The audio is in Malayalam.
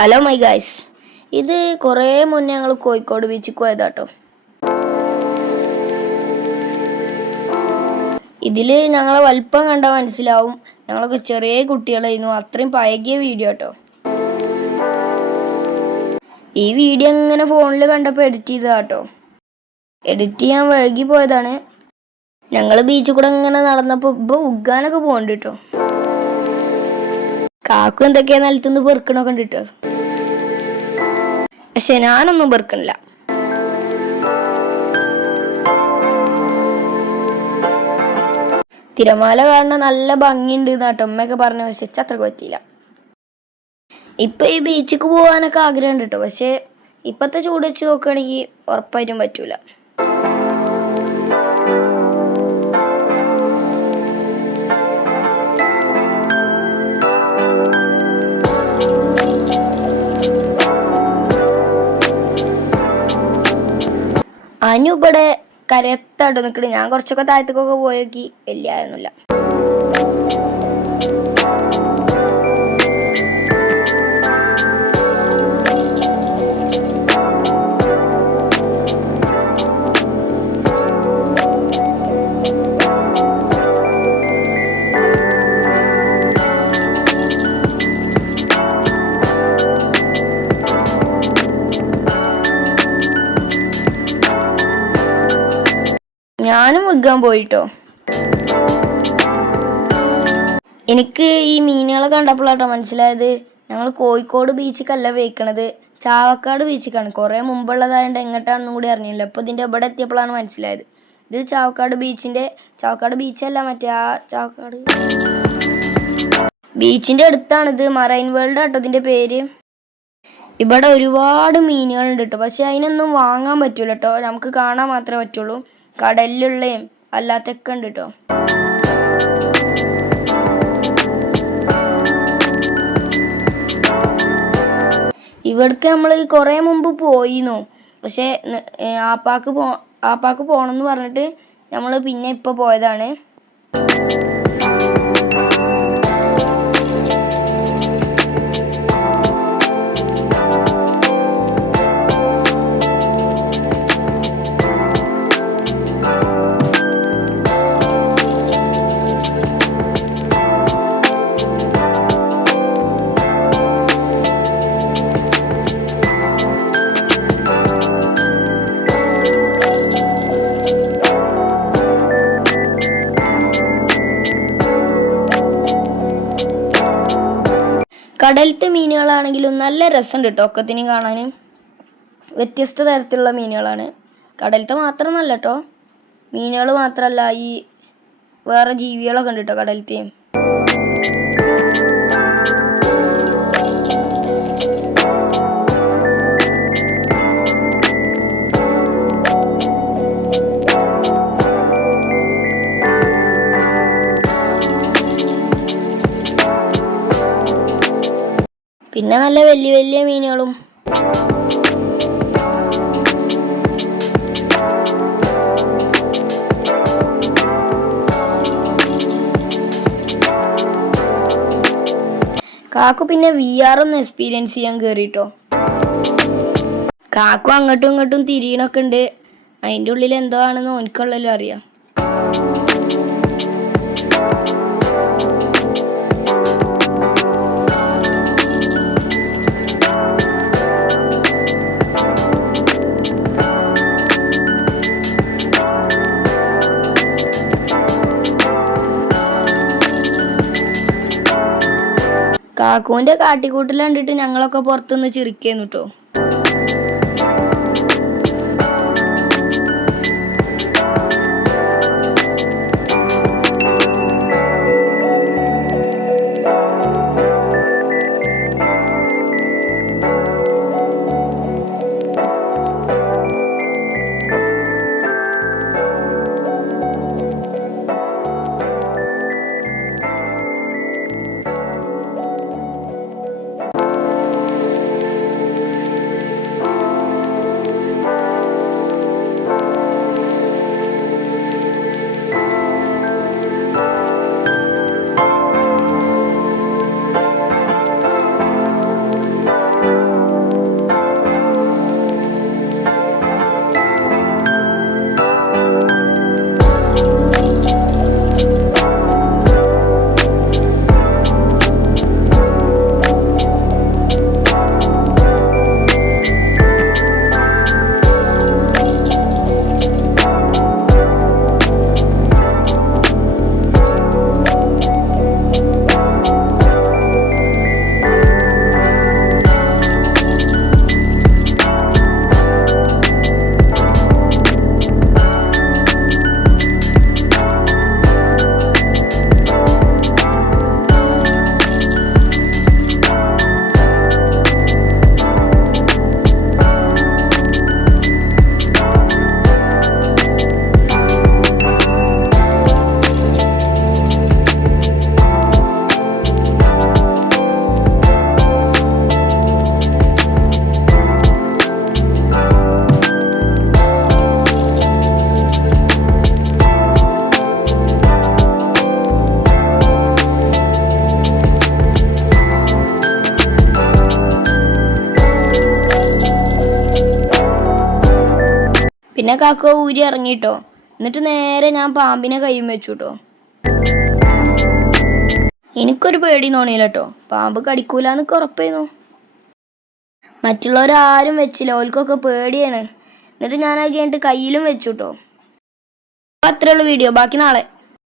ഹലോ മൈ ഗൈസ്, ഇത് കുറേ മുന്നേ ഞങ്ങൾ കോഴിക്കോട് ബീച്ചിൽ പോയതാട്ടോ. ഇതിൽ ഞങ്ങളെ വലിപ്പം കണ്ടാൽ മനസ്സിലാവും, ഞങ്ങളൊക്കെ ചെറിയ കുട്ടികളായിരുന്നു. അത്രയും പഴകിയ വീഡിയോ കേട്ടോ. ഈ വീഡിയോ ഇങ്ങനെ ഫോണിൽ കണ്ടപ്പോൾ എഡിറ്റ് ചെയ്തതാട്ടോ. എഡിറ്റ് ചെയ്യാൻ വൈകി പോയതാണ്. ഞങ്ങൾ ബീച്ചിൽ കൂടെ ഇങ്ങനെ നടന്നപ്പോൾ ഇപ്പോൾ ഉഗ്ഗാനൊക്കെ പോകുന്നുണ്ട് കേട്ടോ. കാക്കു എന്തൊക്കെയാ നിലത്തുനിന്ന് പെറുക്കണൊക്കെ ഉണ്ട് കേട്ടോ. പക്ഷെ ഞാനൊന്നും പെറുക്കണില്ല. തിരമാല കാണാൻ നല്ല ഭംഗിയുണ്ട് എന്നാട്ടോ അമ്മയൊക്കെ പറഞ്ഞു. പക്ഷെ അത്രക്ക് പറ്റിയില്ല. ഇപ്പം ഈ ബീച്ചിക്ക് പോകാനൊക്കെ ആഗ്രഹമുണ്ട് കേട്ടോ. പക്ഷേ ഇപ്പോഴത്തെ ചൂട് വെച്ച് നോക്കുകയാണെങ്കിൽ ഉറപ്പായിട്ടും പറ്റൂല. അനു ഇവിടെ കരയത്തായിട്ട് നിൽക്കണേ. ഞാൻ കുറച്ചൊക്കെ താഴത്തേക്കൊക്കെ പോയോക്കി, വലിയ ആയൊന്നുമില്ല. ഞാനും വിൽക്കാൻ പോയിട്ടോ. എനിക്ക് ഈ മീനുകളെ കണ്ടപ്പോഴാട്ടോ മനസ്സിലായത് ഞങ്ങൾ കോഴിക്കോട് ബീച്ചിക്കല്ല പോയിക്കണത്, ചാവക്കാട് ബീച്ചിക്കാണ്. കുറേ മുമ്പുള്ളതായതുകൊണ്ട് എങ്ങോട്ടാണെന്നും കൂടി അറിഞ്ഞില്ല. അപ്പോൾ ഇതിൻ്റെ ഇവിടെ എത്തിയപ്പോഴാണ് മനസ്സിലായത് ഇത് ചാവക്കാട് ബീച്ചല്ല, മറ്റേ ആ ചാവക്കാട് ബീച്ചിൻ്റെ അടുത്താണിത്. മറൈൻ വേൾഡ് കേട്ടോ ഇതിൻ്റെ പേര്. ഇവിടെ ഒരുപാട് മീനുകളുണ്ട് കേട്ടോ. പക്ഷെ അതിനൊന്നും വാങ്ങാൻ പറ്റൂല കേട്ടോ, നമുക്ക് കാണാൻ മാത്രമേ പറ്റുള്ളൂ. കടലിലുള്ളയും അല്ലാത്തൊക്കെ ഉണ്ട് കേട്ടോ. ഇവിടേക്ക് നമ്മൾ കുറേ മുമ്പ് പോയിരുന്നു. പക്ഷേ ആപ്പാക്ക് പോകണമെന്ന് പറഞ്ഞിട്ട് നമ്മൾ പിന്നെ ഇപ്പോൾ പോയതാണ്. കടലത്തെ മീനുകളാണെങ്കിലും നല്ല രസമുണ്ട് കേട്ടോ. ഒക്കത്തിനും കാണാൻ വ്യത്യസ്ത തരത്തിലുള്ള മീനുകളാണ്. കടലത്തെ മാത്രമല്ല കേട്ടോ, മീനുകൾ മാത്രമല്ല, ഈ വേറെ ജീവികളൊക്കെ ഉണ്ട് കേട്ടോ കടലത്തെയും. പിന്നെ നല്ല വലിയ വലിയ മീനുകളും. കാക്കു പിന്നെ VR ഒന്ന് എക്സ്പീരിയൻസ് ചെയ്യാൻ കയറിട്ടോ. കാക്കു അങ്ങോട്ടും ഇങ്ങോട്ടും തിരിയണൊക്കെ ഉണ്ട്. അതിൻ്റെ ഉള്ളിൽ എന്തോ ആണെന്ന് ഓനിക്കുള്ളല്ലോ അറിയാം. കാക്കുവിൻ്റെ കാട്ടിക്കൂട്ടിൽ കണ്ടിട്ട് ഞങ്ങളൊക്കെ പുറത്തുനിന്ന് ചിരിക്കുന്നു കേട്ടോ. പിന്നെ കാക്ക ഊരി ഇറങ്ങിട്ടോ. എന്നിട്ട് നേരെ ഞാൻ പാമ്പിനെ കയ്യും വെച്ചു കേട്ടോ. എനിക്കൊരു പേടി തോന്നിയില്ല കേട്ടോ. പാമ്പ് കടിക്കൂലെന്ന് ഉറപ്പായിരുന്നു. മറ്റുള്ളവരാരും വെച്ചില്ല, ഓൽക്കൊക്കെ പേടിയാണ്. എന്നിട്ട് ഞാൻ അത് കഴിഞ്ഞിട്ട് കയ്യിലും വെച്ചു കേട്ടോ. അത്രേ ഉള്ളൂ വീഡിയോ, ബാക്കി നാളെ.